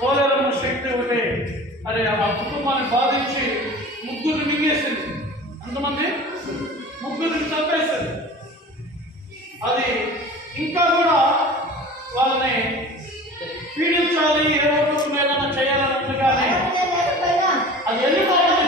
పోలేరమ్మ శక్తి ఒకటే అరే ఆ కుటుంబాన్ని బాధించి ముగ్గురు మింగేసింది. అంతమంది ముగ్గురిని చంపేసింది. అది ఇంకా కూడా వాళ్ళని పీడించాలి, ఏ రూపంలో ఏదైనా చేయాలని కానీ అది వెళ్ళిపోతుంది.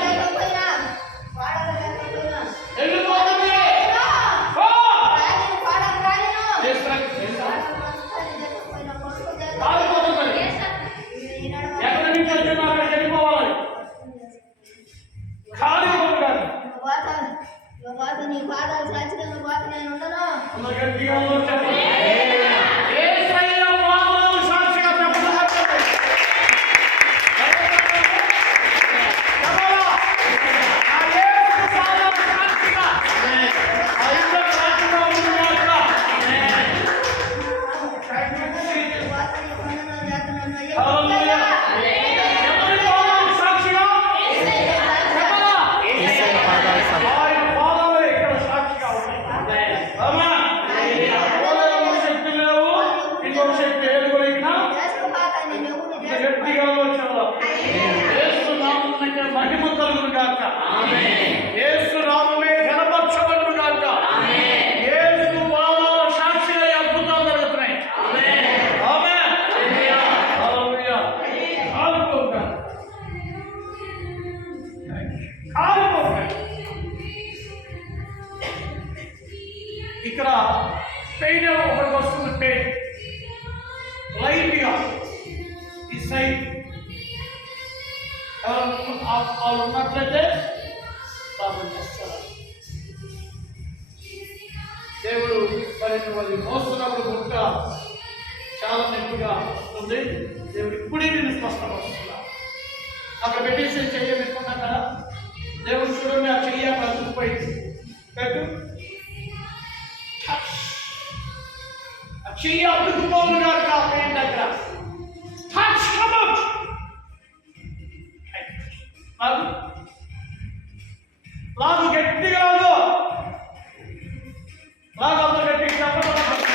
ఇక్కడ పెయిన్ ఒకరికి వస్తుంది. పెయిన్ లైట్గా ఈ సైడ్ వాళ్ళు ఉన్నట్లయితే ప్రార్థన చేస్తారు. దేవుడు మరి వాళ్ళు మోస్తున్నప్పుడు ముక్క చాలా నెప్పుగా వస్తుంది. దేవుడు ఇప్పుడే నేను స్పష్టపరుస్తున్నా. అక్కడ పెట్టేసి చెయ్య పెట్టుకుంటాం కదా, దేవుడు చూడండి ఆ చెయ్యి అక్కడ అతుకుపోయింది. పెట్టు చెయ్యి అతుకుపోవుగా పెయిన్ దగ్గర లాగు గట్టిగా లాగు అందరూ గట్టిగా చెప్పడం